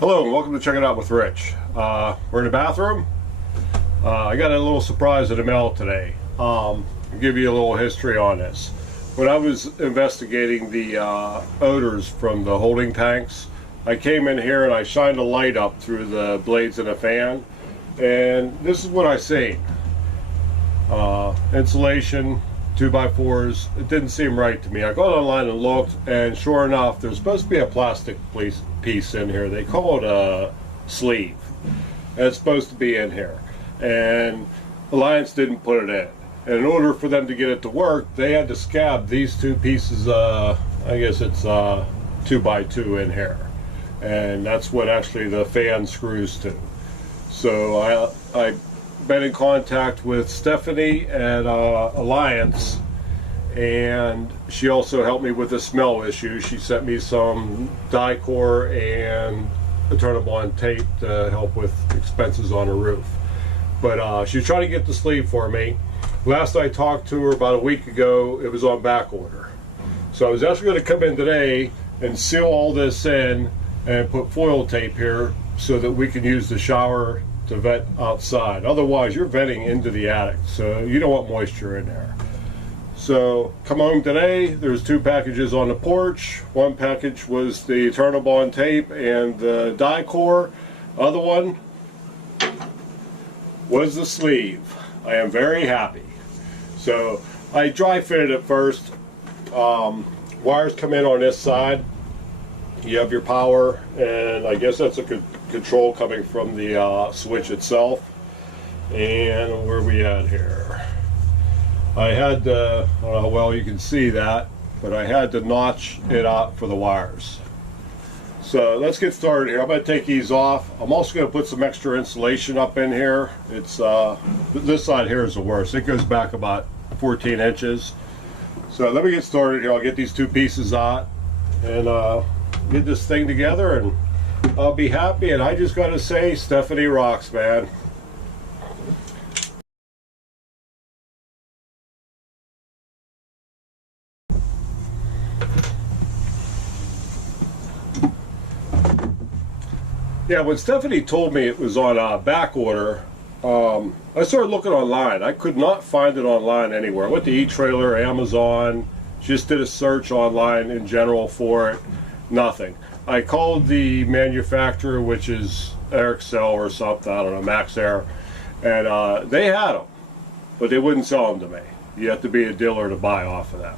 Hello and welcome to Check It Out with Rich. We're in the bathroom. I got a little surprise in the mail today. I'll give you a little history on this. When I was investigating the odors from the holding tanks, I came in here and I shined a light up through the blades in the fan, and this is what I see. Insulation, 2x4s, it didn't seem right to me. I got online and looked, and sure enough, there's supposed to be a plastic piece in here. They call it a sleeve. And it's supposed to be in here. And Alliance didn't put it in. And in order for them to get it to work, they had to scab these two pieces, I guess it's 2x2 in here. And that's what actually the fan screws to. So I been in contact with Stephanie at Alliance, and she also helped me with the smell issue. She sent me some die-core and a turn-up-on tape to help with expenses on the roof. But she's trying to get the sleeve for me. Last I talked to her about a week ago, it was on back order. So I was actually going to come in today and seal all this in and put foil tape here so that we can use the shower to vent outside. Otherwise, you're venting into the attic, so you don't want moisture in there. So come home today, there's two packages on the porch. One package was the turn-up-on tape and the die-core. Other one was the sleeve. I am very happy. So I dry fitted it first. Wires come in on this side. You have your power, and I guess that's a control coming from the switch itself. And where are we at here? I had to, I don't know how well you can see that, but I had to notch it out for the wires. So let's get started here. I'm going to take these off. I'm also going to put some extra insulation up in here. It's this side here is the worst. It goes back about 14 inches. So let me get started here. I'll get these two pieces out and get this thing together, and I'll be happy. And I just got to say, Stephanie rocks, man. Yeah, when Stephanie told me it was on back order, I started looking online. I could not find it online anywhere. I went to eTrailer, Amazon, just did a search online in general for it. Nothing. I called the manufacturer, which is Airxcel or something, I don't know, Max Air, and they had them, but they wouldn't sell them to me. You have to be a dealer to buy off of that.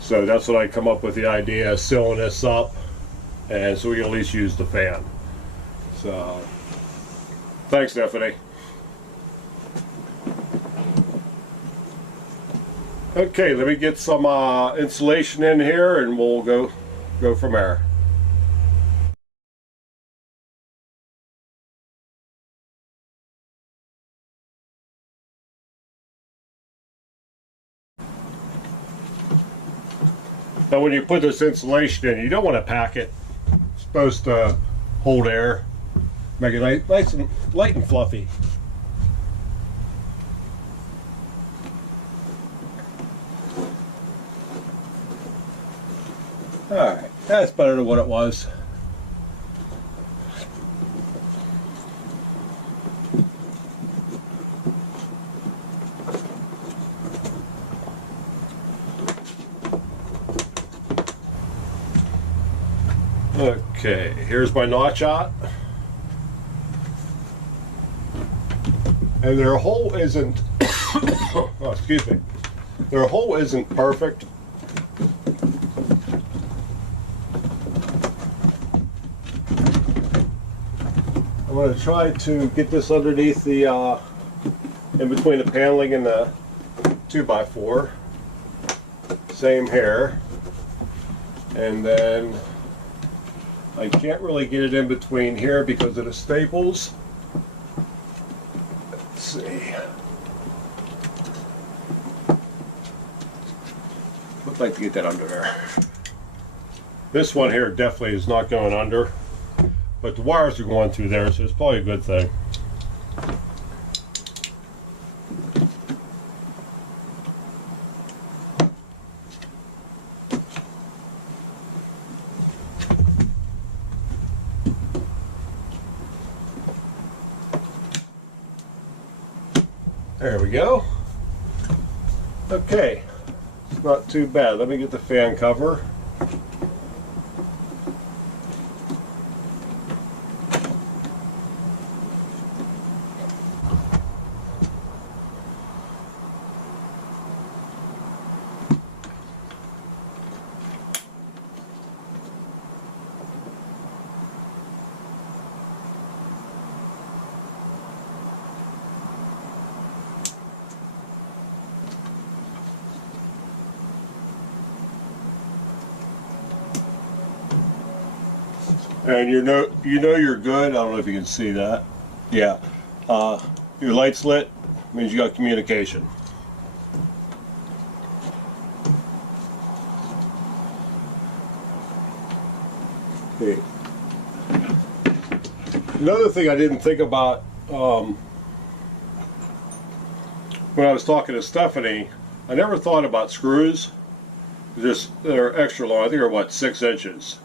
So that's what I come up with the idea of sealing this up, and so we can at least use the fan. So, thanks, Stephanie. Okay, let me get some insulation in here, and we'll go from there. Now, when you put this insulation in, you don't want to pack it. It's supposed to hold air, make it nice and light and fluffy. Alright, that's better than what it was. Okay, here's my notch out. And their hole isn't, oh, excuse me, their hole isn't perfect. I'm going to try to get this underneath the, in between the paneling and the 2x4. Same here. And then I can't really get it in between here because of the staples. Let's see. Would like to get that under there. This one here definitely is not going under, but the wires are going through there, so it's probably a good thing. There we go. Okay, it's not too bad. Let me get the fan cover. And you know you're good. I don't know if you can see that. Yeah. Your light's lit means you got communication. Okay. Another thing I didn't think about when I was talking to Stephanie, I never thought about screws. They're extra long. I think they're what, 6 inches.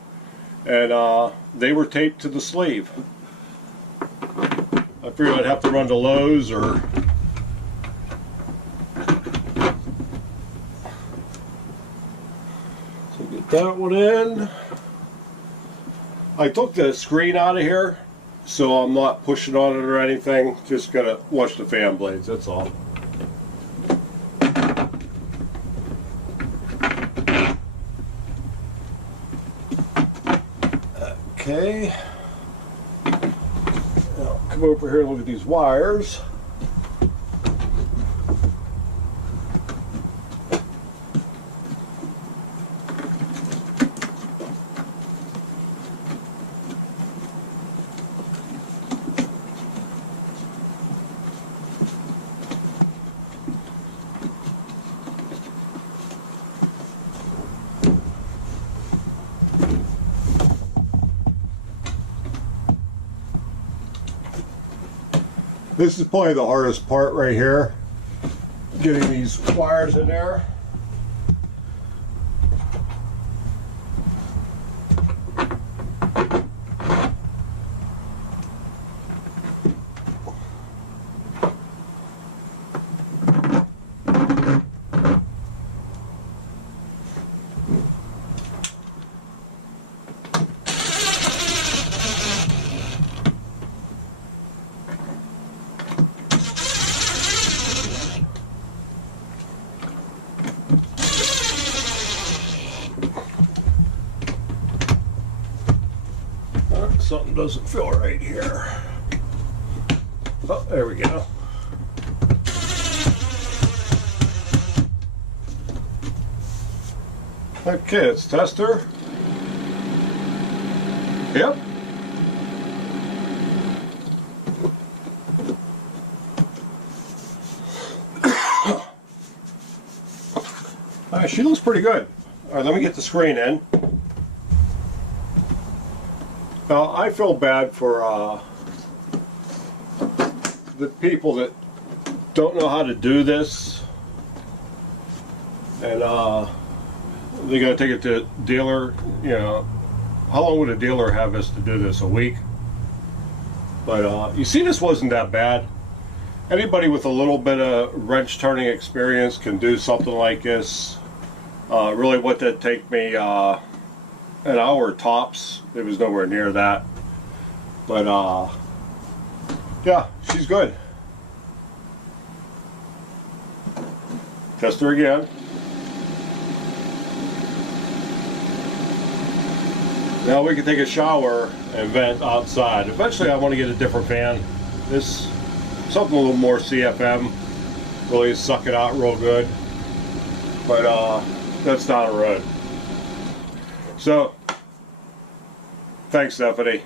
And they were taped to the sleeve. I figured I'd have to run to Lowe's or so get that one in. I took the screen out of here so I'm not pushing on it or anything. Just gotta watch the fan blades, that's all. Okay, now come over here and look at these wires. This is probably the hardest part right here, getting these wires in there. Something doesn't feel right here. Oh, there we go. Okay, it's tester. Yep. She looks pretty good. All right, let me get the screen in. Now, I feel bad for the people that don't know how to do this, and they got to take it to a dealer. You know, how long would a dealer have us to do this? A week? But you see, this wasn't that bad. Anybody with a little bit of wrench turning experience can do something like this. Really, what did take me? An hour tops. It was nowhere near that, but yeah, she's good. Test her again. Now we can take a shower and vent outside. Eventually I want to get a different fan. This, something a little more CFM, really suck it out real good, but that's down the road. So, thanks, Stephanie.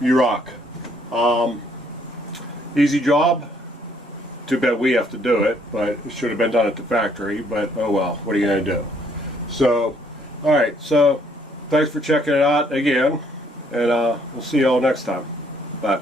You rock. Easy job. Too bad we have to do it, but it should have been done at the factory, but oh well, what are you going to do? So, alright, so thanks for checking it out again, and we'll see you all next time. Bye.